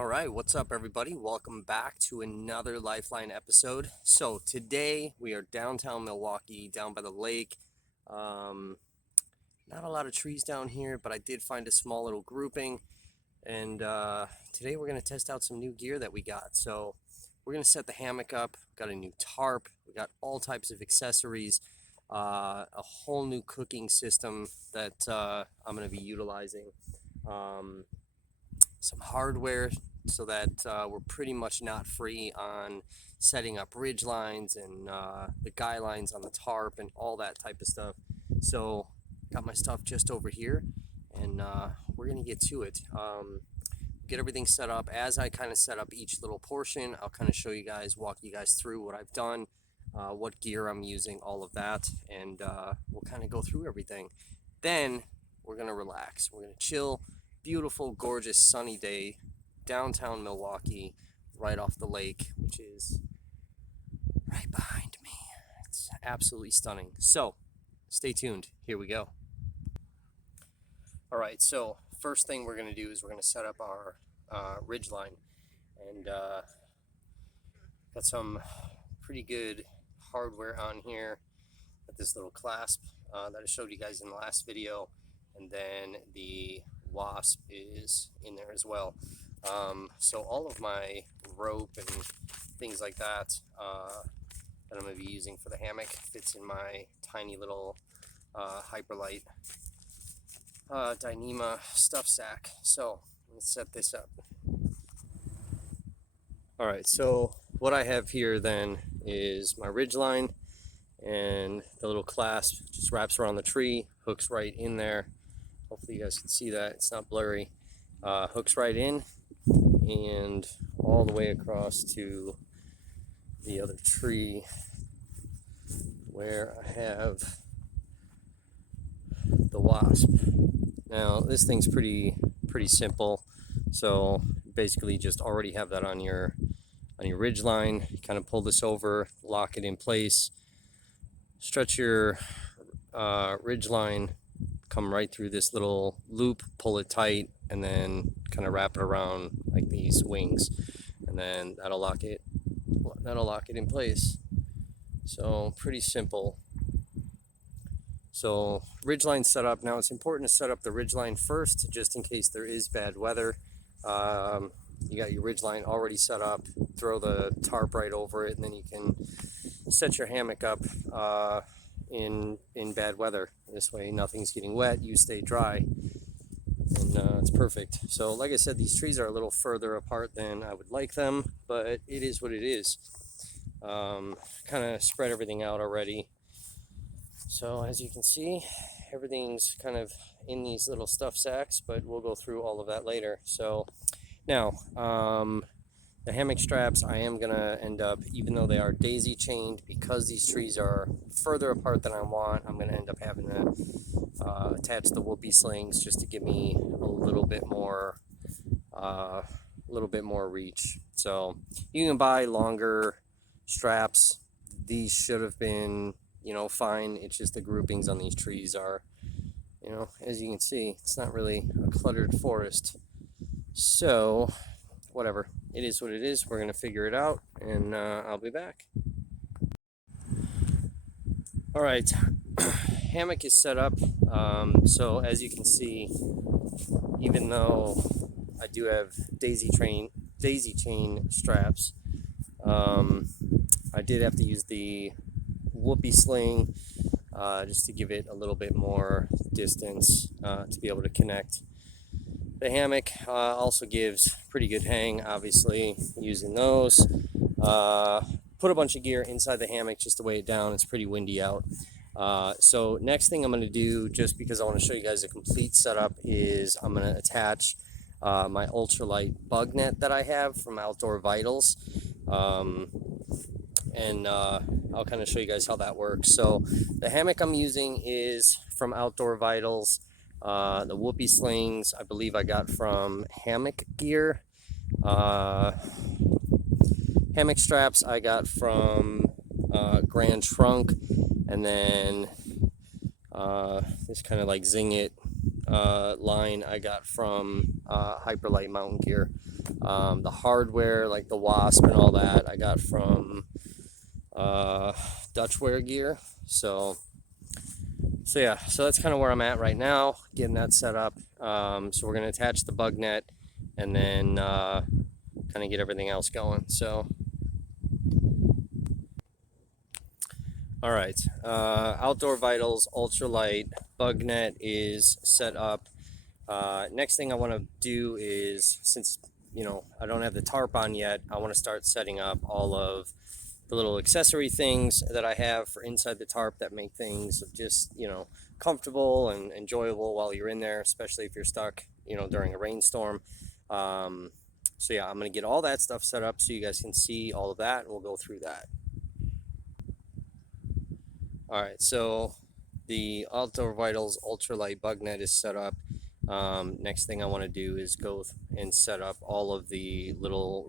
All right, what's up, everybody? Welcome back to another Lifeline episode. So today we are downtown Milwaukee, down by the lake. Not a lot of trees down here, but I did find a small little grouping. And today we're going to test out some new gear that we got. So we're going to set the hammock up. We've got a new tarp. We got all types of accessories. A whole new cooking system that I'm going to be utilizing. Some hardware so that we're pretty much not free on setting up ridge lines and the guy lines on the tarp and all that type of stuff. So got my stuff just over here, and we're gonna get to it. Get everything set up. As I kind of set up each little portion, I'll kind of show you guys, walk you guys through what I've done, what gear I'm using, all of that, and we'll kind of go through everything. Then we're gonna relax. We're gonna chill. Beautiful, gorgeous, sunny day, downtown Milwaukee, right off the lake, which is right behind me. It's absolutely stunning. So, stay tuned. Here we go. All right, so first thing we're going to do is we're going to set up our Ridgeline, and got some pretty good hardware on here. Got this little clasp that I showed you guys in the last video, and then the Wasp is in there as well. So all of my rope and things like that that I'm going to be using for the hammock fits in my tiny little Hyperlite Dyneema stuff sack. So let's set this up. All right, so what I have here then is my Ridgeline, and the little clasp just wraps around the tree, hooks right in there. Hopefully you guys can see that, it's not blurry. Hooks right in and all the way across to the other tree where I have the Wasp. Now this thing's pretty simple, so basically just already have that on your ridge line. Kind of pull this over, lock it in place, stretch your ridge line, come right through this little loop, pull it tight, and then kind of wrap it around like these wings, and then that'll lock it in place. So pretty simple. So ridgeline set up. Now it's important to set up the ridgeline first, just in case there is bad weather. You got your ridgeline already set up, throw the tarp right over it, and then you can set your hammock up in bad weather. This way nothing's getting wet, you stay dry, and it's perfect. So like I said, these trees are a little further apart than I would like them, but it is what it is. Kind of spread everything out already. So as you can see, everything's kind of in these little stuff sacks, but we'll go through all of that later. So now, the hammock straps, I am going to end up, even though they are daisy chained, because these trees are further apart than I want, I'm going to end up having to attach the whoopee slings just to give me a little bit more reach. So you can buy longer straps. These should have been, fine. It's just the groupings on these trees are, as you can see, it's not really a cluttered forest. So whatever, it is what it is. We're going to figure it out, and I'll be back. All right, hammock is set up. So as you can see, even though I do have daisy chain straps, I did have to use the whoopee sling just to give it a little bit more distance to be able to connect. The hammock also gives pretty good hang, obviously, using those. Put a bunch of gear inside the hammock just to weigh it down. It's pretty windy out. So next thing I'm going to do, just because I want to show you guys a complete setup, is I'm going to attach my ultralight Bugnet that I have from Outdoor Vitals. And I'll kind of show you guys how that works. So the hammock I'm using is from Outdoor Vitals. The whoopee slings, I believe I got from Hammock Gear. Hammock straps I got from Grand Trunk, and then this kind of like Zing It line I got from Hyperlite Mountain Gear. The hardware, like the Wasp and all that, I got from Dutchware gear. So yeah, so that's kind of where I'm at right now, getting that set up. So we're going to attach the Bugnet and then kind of get everything else going. So, all right, Outdoor Vitals Ultralight Bugnet is set up. Next thing I want to do is, since I don't have the tarp on yet, I want to start setting up all of the little accessory things that I have for inside the tarp that make things just comfortable and enjoyable while you're in there, especially if you're stuck during a rainstorm. So yeah, I'm gonna get all that stuff set up so you guys can see all of that, and we'll go through that. All right, so the Outdoor Vitals Ultralight Bugnet is set up. Next thing I want to do is go and set up all of the little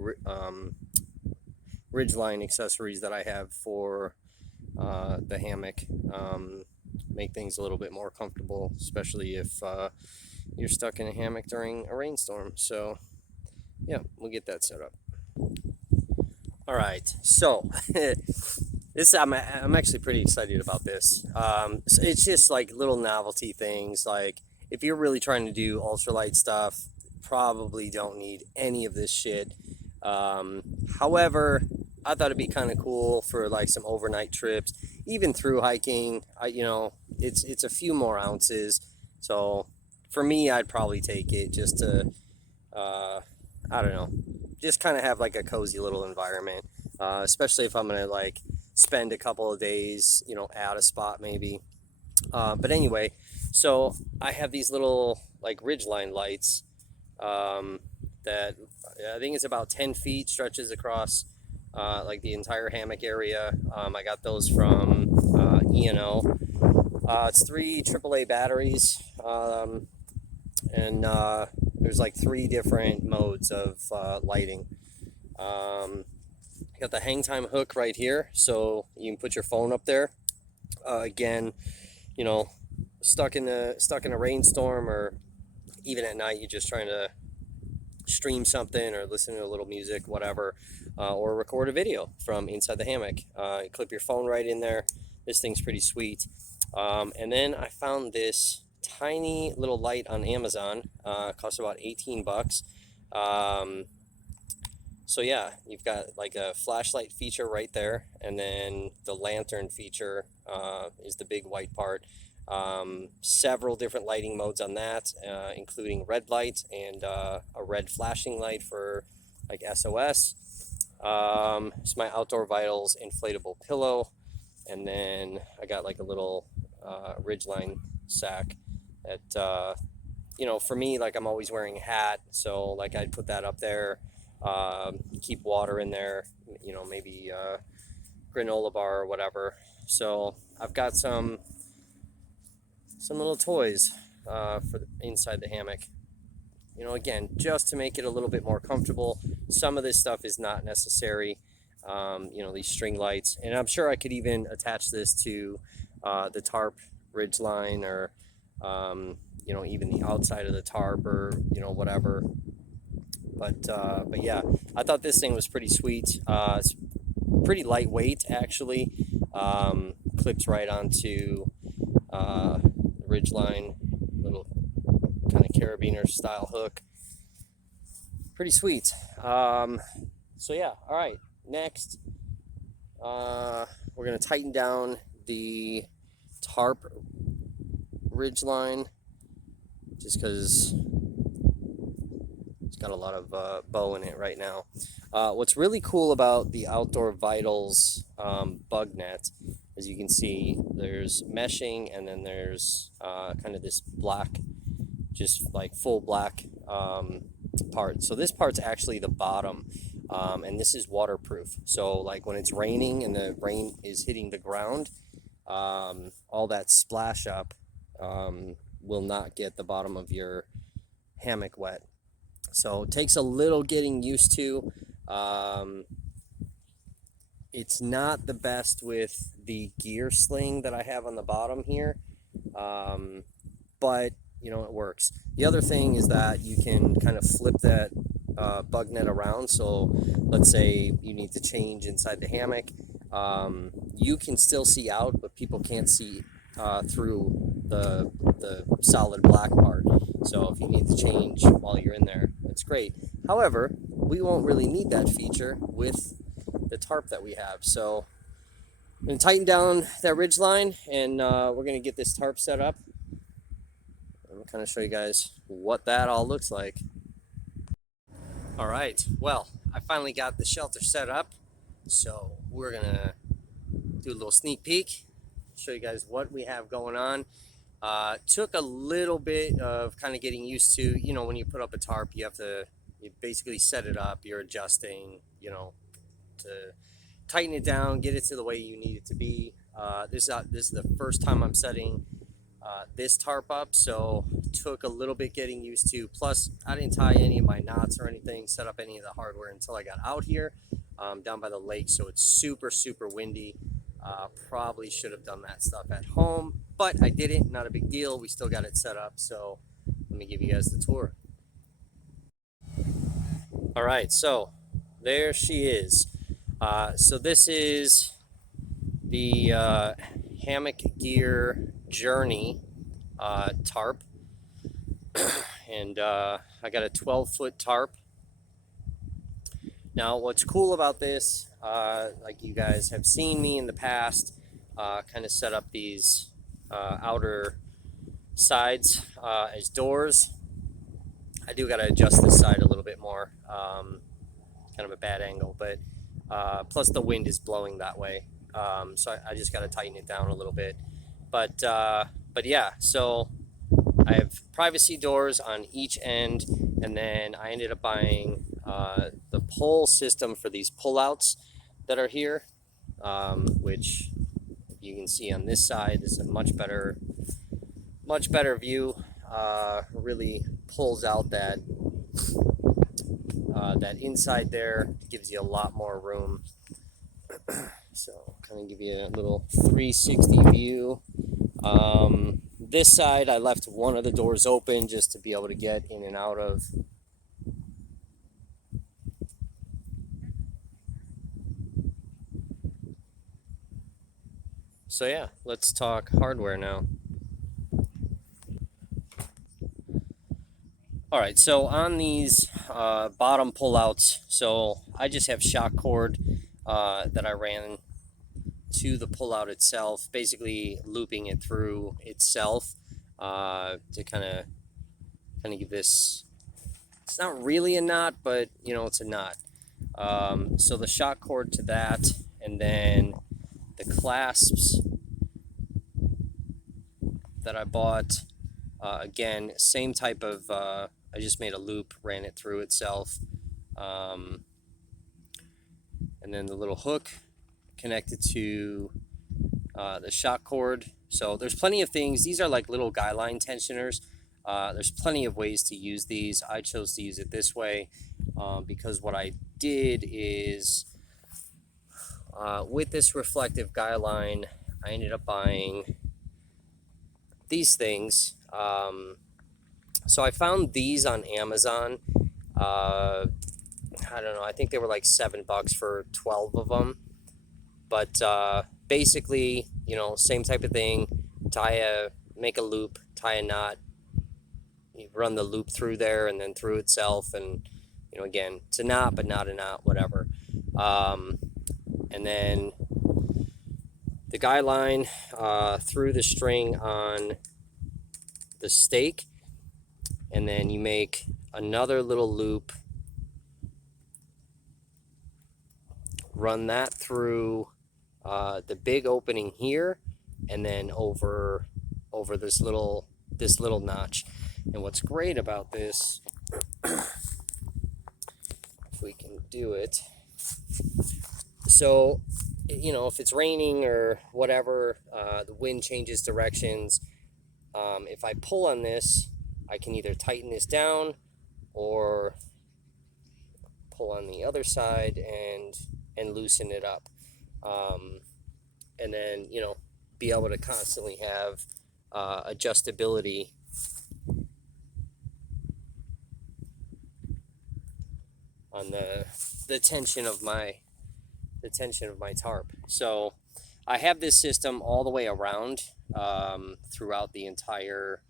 Ridgeline accessories that I have for the hammock. Make things a little bit more comfortable, especially if you're stuck in a hammock during a rainstorm. So yeah, we'll get that set up. All right, so I'm actually pretty excited about this. So it's just like little novelty things. Like if you're really trying to do ultralight stuff, probably don't need any of this shit. However, I thought it'd be kind of cool for like some overnight trips, even through hiking. It's a few more ounces, so for me, I'd probably take it just to, I don't know, just kind of have like a cozy little environment, especially if I'm gonna like spend a couple of days, at a spot maybe. But anyway, so I have these little like Ridgeline lights that I think it's about 10 feet, stretches across like the entire hammock area. I got those from E&O. It's 3 AAA batteries, and there's like 3 different modes of lighting. Got the Hangtime hook right here, so you can put your phone up there. Again, stuck in a rainstorm, or even at night, you're just trying to stream something or listen to a little music, whatever, or record a video from inside the hammock. Clip your phone right in there. This thing's pretty sweet. And then I found this tiny little light on Amazon. Cost about 18 bucks. So yeah, you've got like a flashlight feature right there, and then the lantern feature is the big white part. Several different lighting modes on that, including red light and a red flashing light for like SOS. It's my Outdoor Vitals inflatable pillow, and then I got like a little Ridgeline sack that for me, like I'm always wearing a hat, so like I'd put that up there, keep water in there, maybe granola bar or whatever. So I've got some little toys for inside the hammock. Again, just to make it a little bit more comfortable. Some of this stuff is not necessary. These string lights, and I'm sure I could even attach this to the tarp Ridgeline, or even the outside of the tarp, or whatever. But yeah, I thought this thing was pretty sweet. It's pretty lightweight actually. Clips right onto Ridgeline, little kind of carabiner style hook. Pretty sweet. So yeah, all right, next we're gonna tighten down the tarp Ridgeline, just because it's got a lot of bow in it right now. What's really cool about the Outdoor Vitals Bugnet, as you can see, there's meshing, and then there's kind of this black, just like full black part. So this part's actually the bottom, and this is waterproof. So like when it's raining and the rain is hitting the ground, all that splash up will not get the bottom of your hammock wet. So it takes a little getting used to. It's not the best with the gear sling that I have on the bottom here, but it works. The other thing is that you can kind of flip that Bugnet around. So let's say you need to change inside the hammock. You can still see out, but people can't see through the solid black part. So if you need to change while you're in there, it's great. However, we won't really need that feature with the tarp that we have. So I'm going to tighten down that ridge line, and we're going to get this tarp set up. I'm going to kind of show you guys what that all looks like. All right, well, I finally got the shelter set up, so we're going to do a little sneak peek, show you guys what we have going on. Took a little bit of kind of getting used to, you know, when you put up a tarp, you basically set it up, you're adjusting, you know, to tighten it down, get it to the way you need it to be. This is the first time I'm setting this tarp up, so took a little bit getting used to. Plus, I didn't tie any of my knots or anything, set up any of the hardware until I got out here down by the lake, so it's super windy. Probably should have done that stuff at home, but I didn't. Not a big deal. We still got it set up, so let me give you guys the tour. All right, so there she is. So this is the Hammock Gear Journey tarp, and I got a 12-foot tarp. Now, what's cool about this, like you guys have seen me in the past, kind of set up these outer sides as doors. I do got to adjust this side a little bit more, kind of a bad angle, but plus the wind is blowing that way, so I just got to tighten it down a little bit. But yeah, so I have privacy doors on each end, and then I ended up buying the pull system for these pullouts that are here, which you can see on this side. This is a much better view. Really pulls out that inside there, gives you a lot more room. So kind of give you a little 360 view. This side I left one of the doors open just to be able to get in and out of. So yeah, let's talk hardware now. All right, so on these bottom pullouts, so I just have shock cord that I ran to the pullout itself, basically looping it through itself to kind of give this. It's not really a knot, but you know, it's a knot. So the shock cord to that, and then the clasps that I bought. Again, same type of. I just made a loop, ran it through itself, and then the little hook connected to the shock cord. So there's plenty of things. These are like little Guyline Tensioners. There's plenty of ways to use these. I chose to use it this way because what I did is with this reflective Guyline, I ended up buying these things. So I found these on Amazon. I don't know, I think they were like $7 for 12 of them. But basically, you know, same type of thing. Make a loop, tie a knot, you run the loop through there and then through itself, and you know, again, it's a knot but not a knot, whatever. And then the guy line through the string on the stake, and then you make another little loop, run that through the big opening here, and then over this little notch. And what's great about this, if we can do it, so you know, if it's raining or whatever, the wind changes directions, if I pull on this, I can either tighten this down or pull on the other side and loosen it up, and then, you know, be able to constantly have adjustability on the tension of my tarp. So I have this system all the way around throughout the entire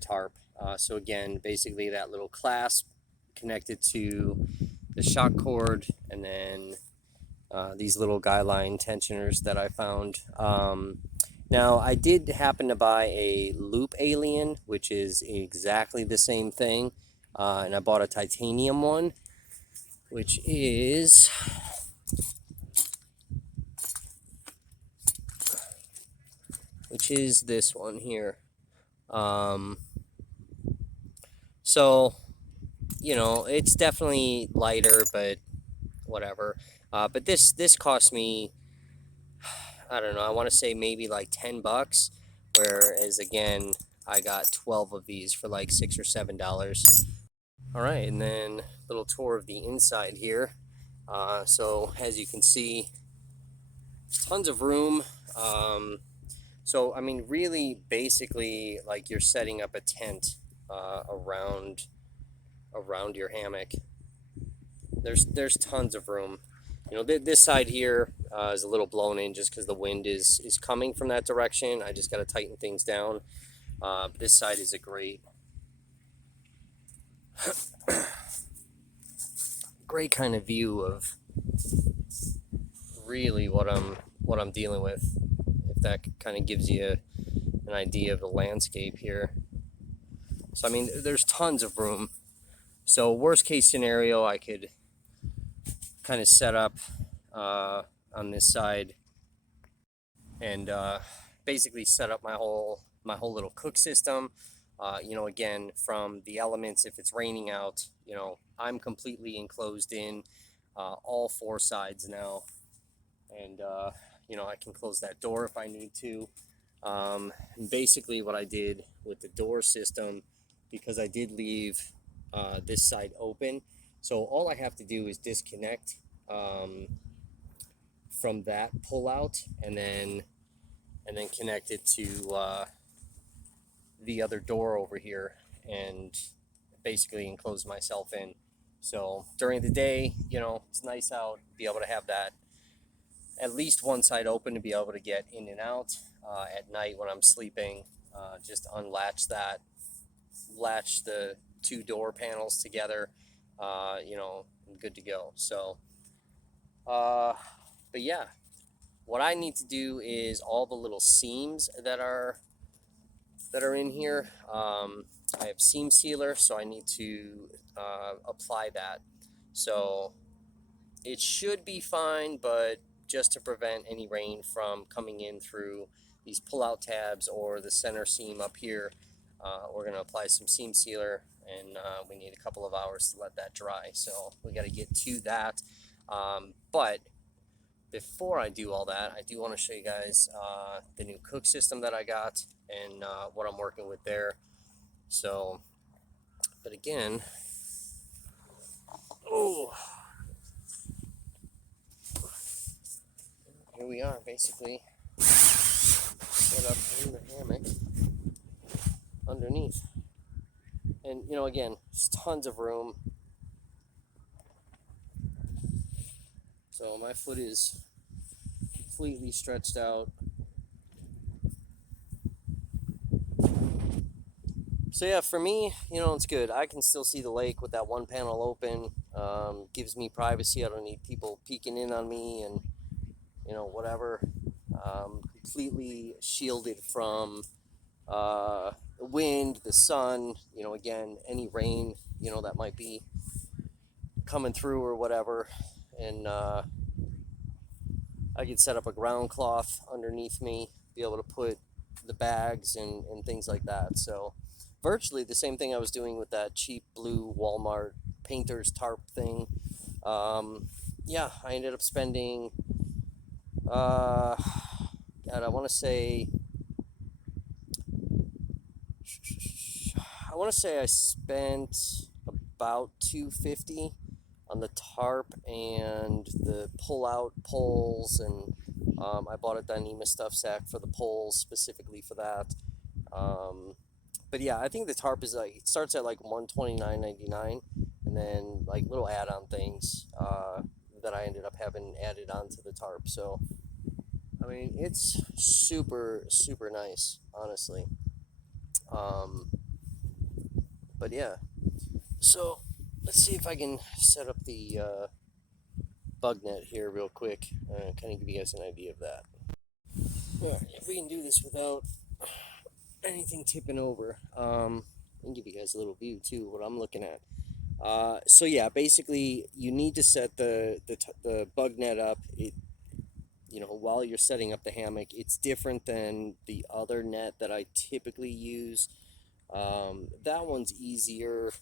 tarp. So again, basically that little clasp connected to the shock cord, and then these little Guyline Tensioners that I found. Now, I did happen to buy a Loop Alien, which is exactly the same thing, and I bought a titanium one, which is this one here. So, you know, it's definitely lighter, but whatever. But this cost me, I don't know, I want to say maybe like $10, whereas again, I got 12 of these for like $6 or $7. All right, and then a little tour of the inside here. So as you can see, tons of room. So I mean, really, basically, like you're setting up a tent around your hammock. There's tons of room. You know, this side here is a little blown in just because the wind is coming from that direction. I just got to tighten things down. But this side is a great kind of view of really what I'm dealing with. If that kind of gives you an idea of the landscape here. So I mean, there's tons of room. So worst case scenario, I could kind of set up on this side and basically set up my whole little cook system. You know, again, from the elements, if it's raining out, you know, I'm completely enclosed in all four sides now, and you know, I can close that door if I need to. And basically what I did with the door system, because I did leave this side open, so all I have to do is disconnect from that pull out, and then connect it to the other door over here, and basically enclose myself in. So during the day, you know, it's nice out, be able to have that at least one side open to be able to get in and out. At night when I'm sleeping, just unlatch that, latch the two door panels together, you know, I'm good to go. So, but yeah, what I need to do is all the little seams that are in here. I have seam sealer, so I need to apply that. So it should be fine, but just to prevent any rain from coming in through these pull-out tabs or the center seam up here, we're going to apply some seam sealer, and we need a couple of hours to let that dry. So we got to get to that. But before I do all that, I do want to show you guys the new cook system that I got and what I'm working with there. So, but again, oh, here we are, basically set up in the hammock underneath. And you know, again, there's tons of room. So my foot is completely stretched out. So yeah, for me, you know, it's good. I can still see the lake with that one panel open. Gives me privacy. I don't need people peeking in on me and, you know, whatever. Completely shielded from the wind, the sun, you know, again, any rain, you know, that might be coming through or whatever. And I could set up a ground cloth underneath me, be able to put the bags and things like that. So virtually the same thing I was doing with that cheap blue Walmart painter's tarp thing. Yeah, I ended up spending, God, I want to say I spent about $250 on the tarp and the pull-out poles, and I bought a Dyneema stuff sack for the poles specifically for that. But yeah, I think the tarp is like, it starts at like $129.99, and then like little add-on things that I ended up having added onto the tarp. So I mean, it's super nice, honestly. Um, but yeah, so let's see if I can set up the Bugnet here real quick, kind of give you guys an idea of that. All right, if we can do this without anything tipping over, and give you guys a little view too what I'm looking at. So yeah, basically you need to set the Bugnet up. You know, while you're setting up the hammock, it's different than the other net that I typically use. That one's easier.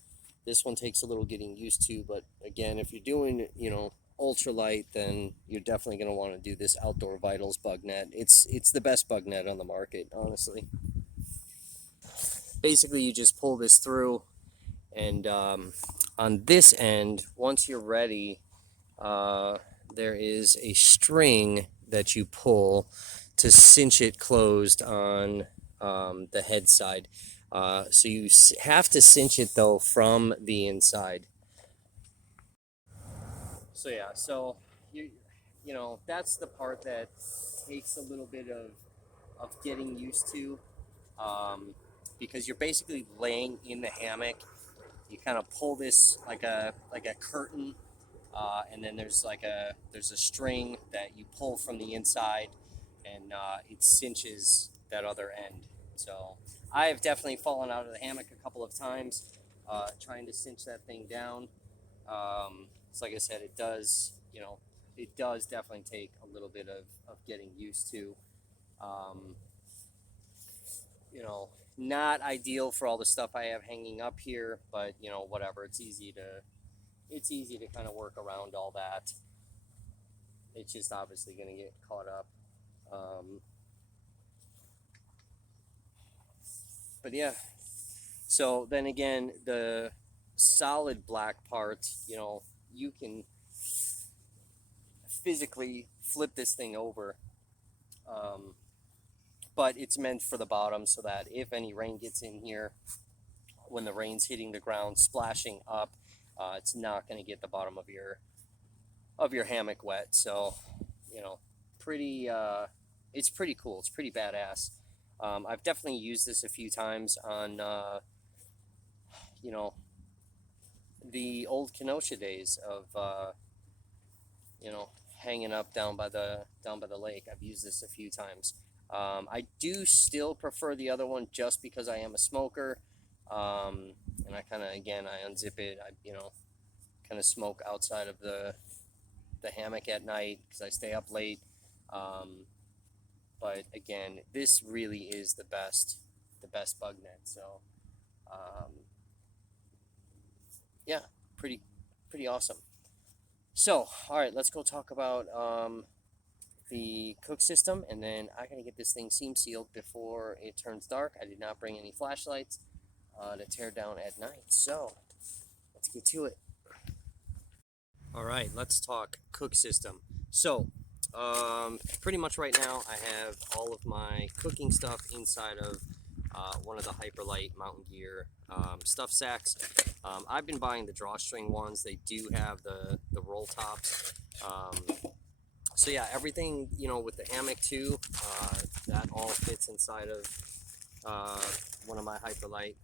This one takes a little getting used to, but again, if you're doing, you know, ultralight, then you're definitely going to want to do this Outdoor Vitals bug net. It's the best bug net on the market, honestly. Basically, you just pull this through, and on this end, once you're ready, there is a string that you pull to cinch it closed on the head side. So you have to cinch it though from the inside. So yeah, so you know, that's the part that takes a little bit of getting used to, because you're basically laying in the hammock. You kind of pull this like a curtain, and then there's a string that you pull from the inside, and it cinches that other end. So I have definitely fallen out of the hammock a couple of times trying to cinch that thing down. So like I said, it does, you know, it does definitely take a little bit of getting used to. You know, not ideal for all the stuff I have hanging up here, but you know, whatever. It's easy to kind of work around all that. It's just obviously going to get caught up. But yeah, so then again, the solid black part, you know, you can physically flip this thing over, but it's meant for the bottom so that if any rain gets in here, when the rain's hitting the ground, splashing up, it's not going to get the bottom of your hammock wet. So, you know, it's pretty cool. It's pretty badass. I've definitely used this a few times on, you know, the old Kenosha days of, you know, hanging up down by the lake. I've used this a few times. I do still prefer the other one just because I am a smoker. And I kind of, again, I unzip it. I, you know, kind of smoke outside of the hammock at night because I stay up late. But again, this really is the best bug net. So, yeah, pretty awesome. So, all right, let's go talk about the cook system, and then I gotta get this thing seam sealed before it turns dark. I did not bring any flashlights to tear down at night. So, let's get to it. All right, let's talk cook system. So, pretty much right now I have all of my cooking stuff inside of one of the Hyperlite Mountain Gear stuff sacks. I've been buying the drawstring ones. They do have the roll tops. So yeah, everything, you know, with the hammock too, that all fits inside of one of my Hyperlite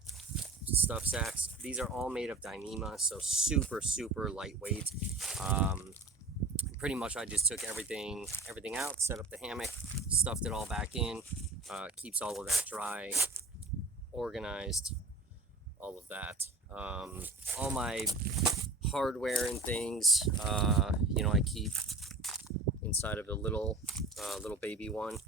stuff sacks. These are all made of Dyneema, so super lightweight. Pretty much I just took everything out, set up the hammock, stuffed it all back in, keeps all of that dry, organized, all of that. All my hardware and things, you know, I keep inside of a little baby one,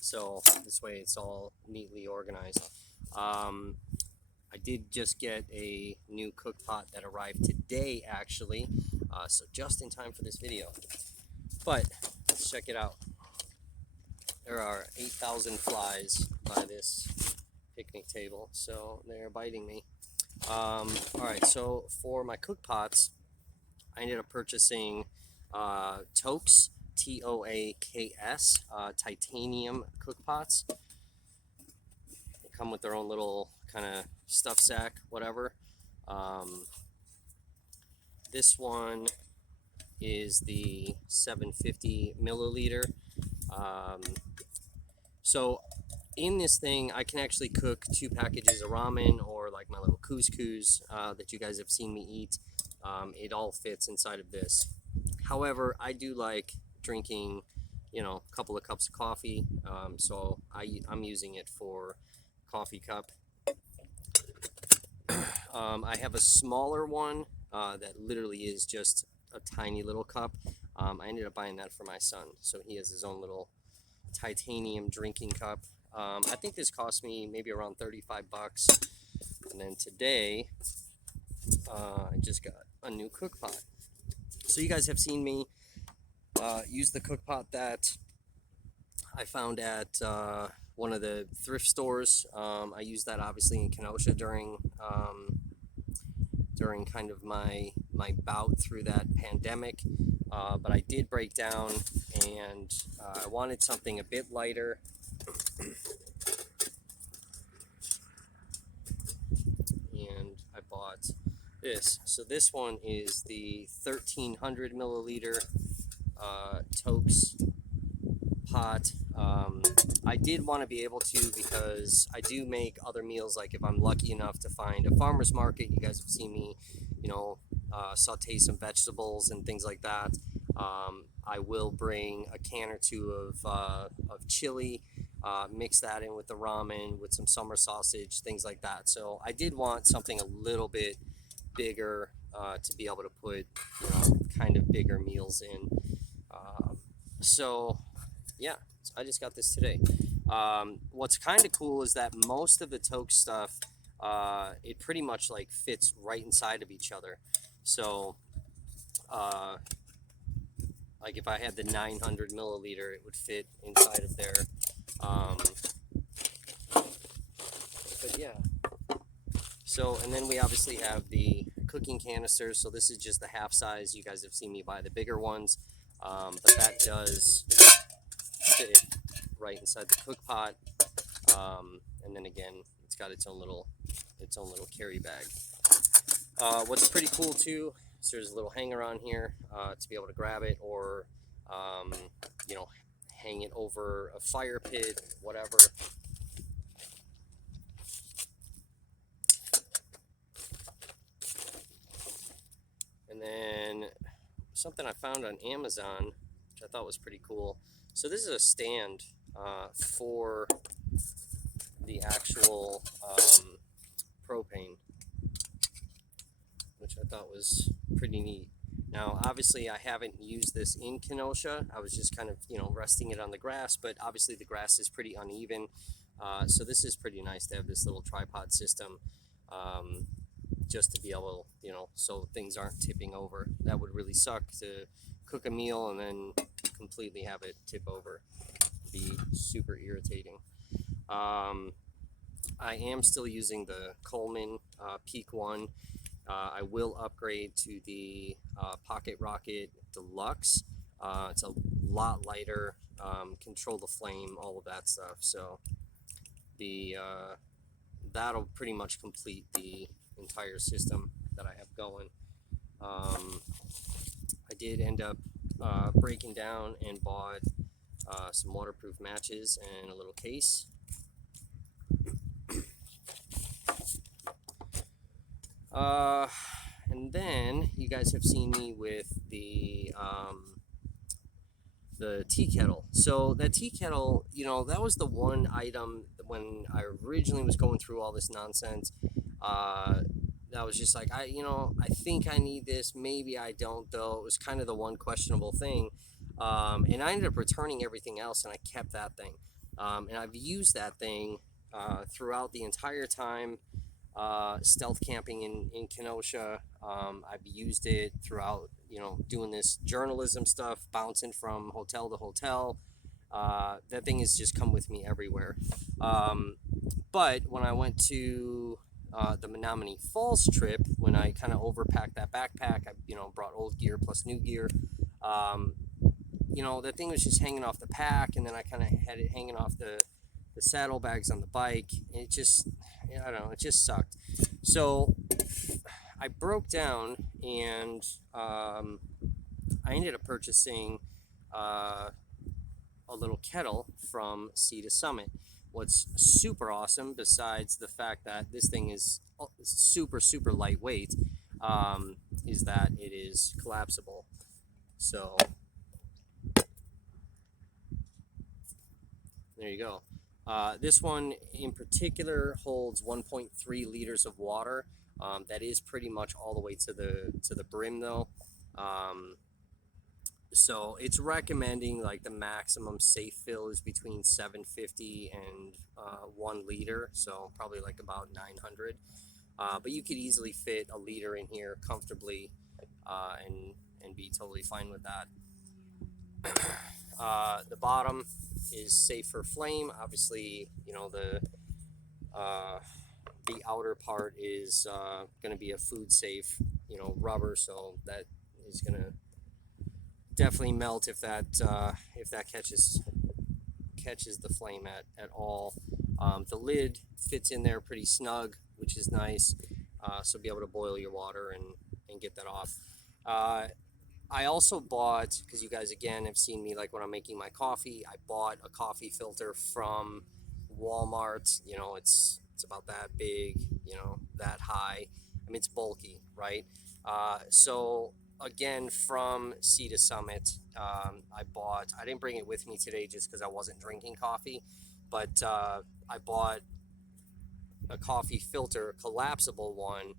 so this way it's all neatly organized. I did just get a new cook pot that arrived today, actually, so just in time for this video. But let's check it out. There are 8,000 flies by this picnic table, so they're biting me. All right, so for my cook pots, I ended up purchasing Toaks, Toaks, titanium cook pots. They come with their own little kind of stuff sack, whatever. This one is the 750 milliliter. So in this thing, I can actually cook 2 packages of ramen, or like my little couscous that you guys have seen me eat. It all fits inside of this. However, I do like drinking, you know, a couple of cups of coffee. So I'm using it for coffee cup. I have a smaller one that literally is just a tiny little cup. I ended up buying that for my son, so he has his own little titanium drinking cup. I think this cost me maybe around 35 bucks. And then today, I just got a new cook pot. So you guys have seen me use the cook pot that I found at one of the thrift stores. I used that obviously in Kenosha during kind of my bout through that pandemic. But I did break down, and I wanted something a bit lighter. And I bought this. So this one is the 1300 milliliter Toaks pot. I did want to be able to, because I do make other meals, like if I'm lucky enough to find a farmer's market. You guys have seen me, you know, saute some vegetables and things like that. I will bring a can or two of chili, mix that in with the ramen, with some summer sausage, things like that. So I did want something a little bit bigger to be able to put, you know, kind of bigger meals in. So yeah, I just got this today. What's kind of cool is that most of the Toaks stuff, it pretty much like fits right inside of each other. So like if I had the 900 milliliter, it would fit inside of there. But yeah. So, and then we obviously have the cooking canisters. So this is just the half size. You guys have seen me buy the bigger ones. But that does fit right inside the cook pot. And then again, it's got its own little carry bag. What's pretty cool too, so there's a little hanger on here to be able to grab it, or you know, hang it over a fire pit, whatever. And then something I found on Amazon, which I thought was pretty cool. So this is a stand for the actual propane, which I thought was pretty neat. Now, obviously, I haven't used this in Kenosha. I was just kind of, you know, resting it on the grass, but obviously the grass is pretty uneven. So this is pretty nice to have this little tripod system, just to be able, you know, so things aren't tipping over. That would really suck, to cook a meal and then completely have it tip over. It'd be super irritating. I am still using the Coleman Peak 1. I will upgrade to the Pocket Rocket Deluxe. It's a lot lighter, control the flame, all of that stuff. So the that'll pretty much complete the entire system that I have going. I did end up breaking down and bought some waterproof matches and a little case. And then you guys have seen me with the tea kettle. So that tea kettle, you know, that was the one item when I originally was going through all this nonsense. That was just like, I think I need this. Maybe I don't, though. It was kind of the one questionable thing. And I ended up returning everything else, and I kept that thing. And I've used that thing throughout the entire time stealth camping in Kenosha. I've used it throughout, you know, doing this journalism stuff, bouncing from hotel to hotel. That thing has just come with me everywhere. But when I went to the Menominee Falls trip, when I kind of overpacked that backpack, I, you know, brought old gear plus new gear. You know, that thing was just hanging off the pack, and then I kind of had it hanging off the saddlebags on the bike. And it just, I don't know, it just sucked. So I broke down and I ended up purchasing a little kettle from Sea to Summit. What's super awesome, besides the fact that this thing is super, super lightweight, is that it is collapsible. So there you go. This one in particular holds 1.3 liters of water. That is pretty much all the way to the brim though. So it's recommending like the maximum safe fill is between 750 and 1 liter, so probably like about 900. But you could easily fit a liter in here comfortably and be totally fine with that. The bottom is safe for flame. Obviously, you know, the outer part is going to be a food safe, you know, rubber, so that is going to definitely melt if that catches the flame at all. The lid fits in there pretty snug, which is nice, so be able to boil your water and get that off. I also bought, because you guys again have seen me like when I'm making my coffee, I bought a coffee filter from Walmart. You know, it's about that big, you know, that high. I mean, it's bulky, right? So again, from Sea to Summit, I didn't bring it with me today just because I wasn't drinking coffee, but I bought a coffee filter, collapsible one,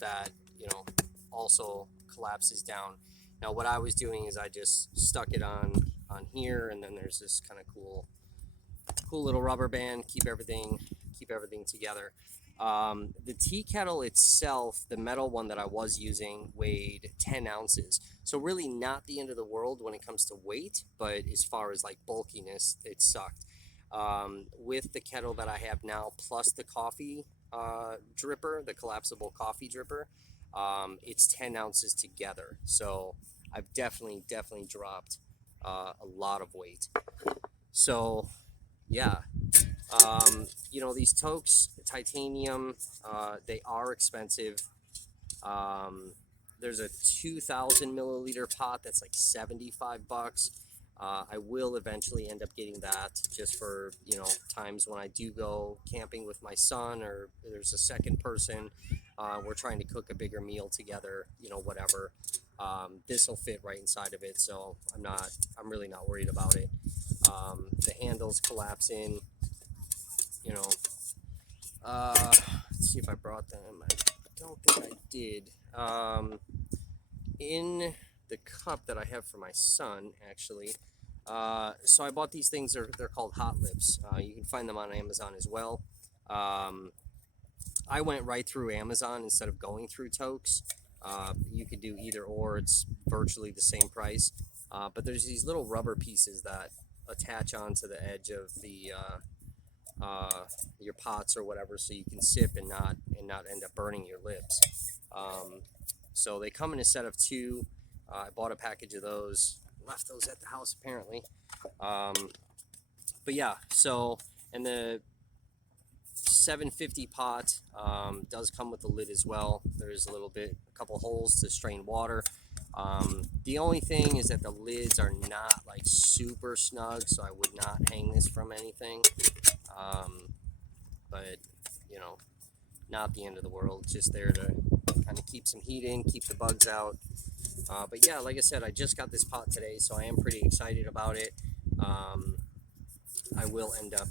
that, you know, also collapses down. Now what I was doing is I just stuck it on here, and then there's this kind of cool little rubber band, keep everything together. The tea kettle itself, the metal one that I was using, weighed 10 ounces. So really not the end of the world when it comes to weight, but as far as like bulkiness, it sucked. With the kettle that I have now, plus the coffee dripper, the collapsible coffee dripper, it's 10 ounces together. So I've definitely dropped a lot of weight. So yeah. You know, these Toaks, titanium, they are expensive. There's a 2,000 milliliter pot that's like $75. I will eventually end up getting that just for, you know, times when I do go camping with my son, or there's a second person, we're trying to cook a bigger meal together, you know, whatever. This will fit right inside of it, so I'm really not worried about it. The handles collapse in, you know. Let's see if I brought them. I don't think I did. In the cup that I have for my son, actually. So I bought these things. They're called Hot Lips. You can find them on Amazon as well. I went right through Amazon instead of going through Toaks. You could do either or. It's virtually the same price. But there's these little rubber pieces that attach onto the edge of the your pots or whatever, so you can sip and not end up burning your lips. So they come in a set of 2. I bought a package of those, left those at the house apparently. But yeah, so, and the 750 pot does come with a lid as well. There's a couple holes to strain water. The only thing is that the lids are not like super snug, so I would not hang this from anything. But you know, not the end of the world, just there to kind of keep some heat in, keep the bugs out. But yeah, like I said, I just got this pot today, so I am pretty excited about it. I will end up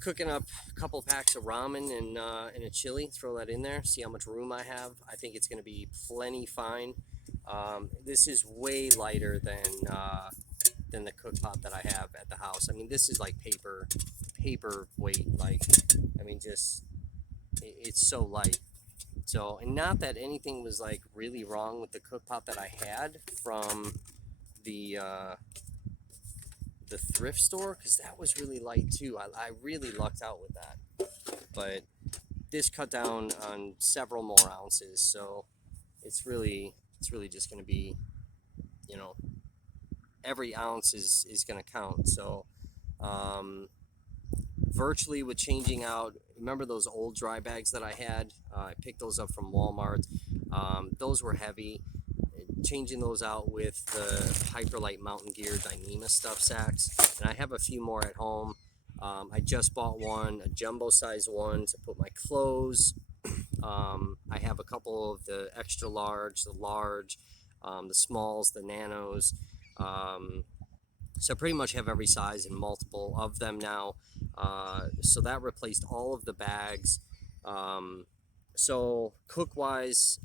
cooking up a couple packs of ramen and a chili, throw that in there, see how much room I have. I think it's going to be plenty fine. This is way lighter than the cook pot that I have at the house. I mean, this is like paper weight. Like, I mean, just it's so light. So, and not that anything was like really wrong with the cook pot that I had from the thrift store, because that was really light too. I really lucked out with that, but this cut down on several more ounces, so it's really just going to be, you know, every ounce is going to count. So virtually with changing out remember those old dry bags that I had? I picked those up from Walmart. Those were heavy. Changing those out with the Hyperlite Mountain Gear Dyneema stuff sacks, and I have a few more at home. I just bought one, a jumbo size one to put my clothes. I have a couple of the extra large, the large, the smalls, the nanos. So I pretty much have every size and multiple of them now. So that replaced all of the bags. So cook-wise,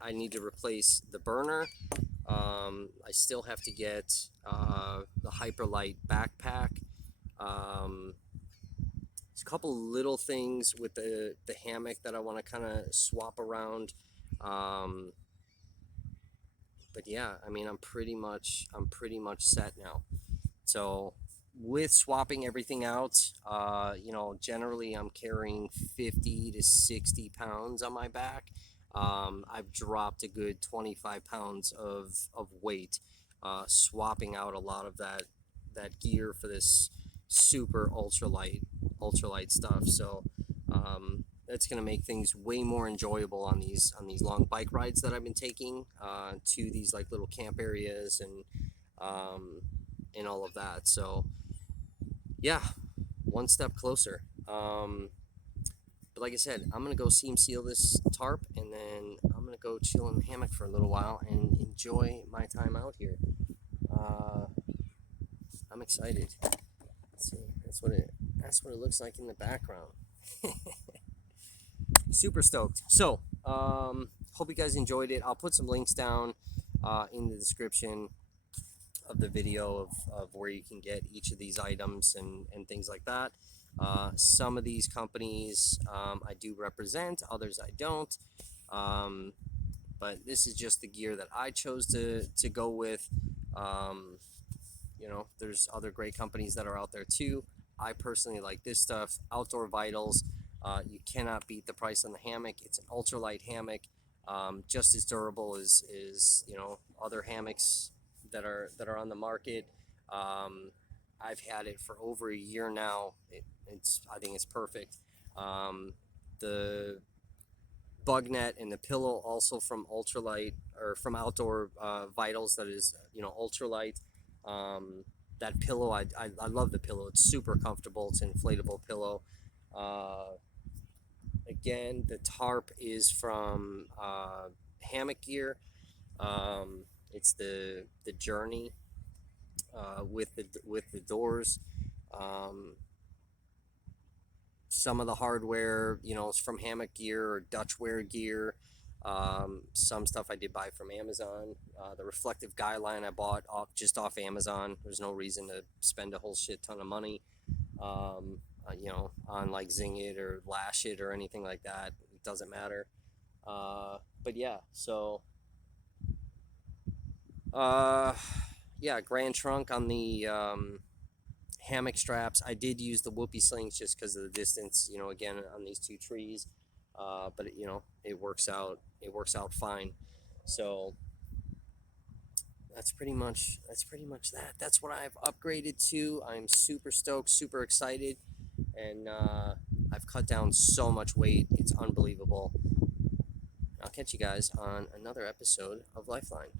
I need to replace the burner. I still have to get the Hyperlite backpack. There's a couple little things with the hammock that I want to kind of swap around. But yeah, I mean, I'm pretty much set now. So with swapping everything out, you know, generally I'm carrying 50 to 60 pounds on my back. I've dropped a good 25 pounds of weight, swapping out a lot of that gear for this super ultralight stuff. So that's going to make things way more enjoyable on these long bike rides that I've been taking to these like little camp areas and all of that. So yeah, one step closer. But like I said, I'm going to go seam seal this tarp, and then I'm going to go chill in the hammock for a little while and enjoy my time out here. I'm excited. Let's see, that's what it looks like in the background. Super stoked. So, hope you guys enjoyed it. I'll put some links down in the description of the video of where you can get each of these items and things like that. Some of these companies I do represent, others I don't. But this is just the gear that I chose to go with. You know, there's other great companies that are out there too. I personally like this stuff. Outdoor Vitals. You cannot beat the price on the hammock. It's an ultralight hammock, just as durable as you know, other hammocks that are on the market. I've had it for over a year now. I think it's perfect. The Bugnet and the pillow also from ultralight, or from Outdoor Vitals, that is, you know, ultralight. That pillow, I love the pillow. It's super comfortable. It's an inflatable pillow. Again, the tarp is from Hammock Gear. It's the Journey with the doors. Some of the hardware, you know, is from Hammock Gear or Dutchware gear. Some stuff I did buy from Amazon. The reflective Guyline I bought just off Amazon. There's no reason to spend a whole shit ton of money, you know, on like Zing It or Lash It or anything like that. It doesn't matter. But yeah, so yeah, Grand Trunk on the hammock straps. I did use the whoopee slings just because of the distance, you know, again on these two trees. But you know, it works out fine. So that's pretty much that. That's what I've upgraded to. I'm super stoked, super excited, and I've cut down so much weight. It's unbelievable. I'll catch you guys on another episode of Lifeline.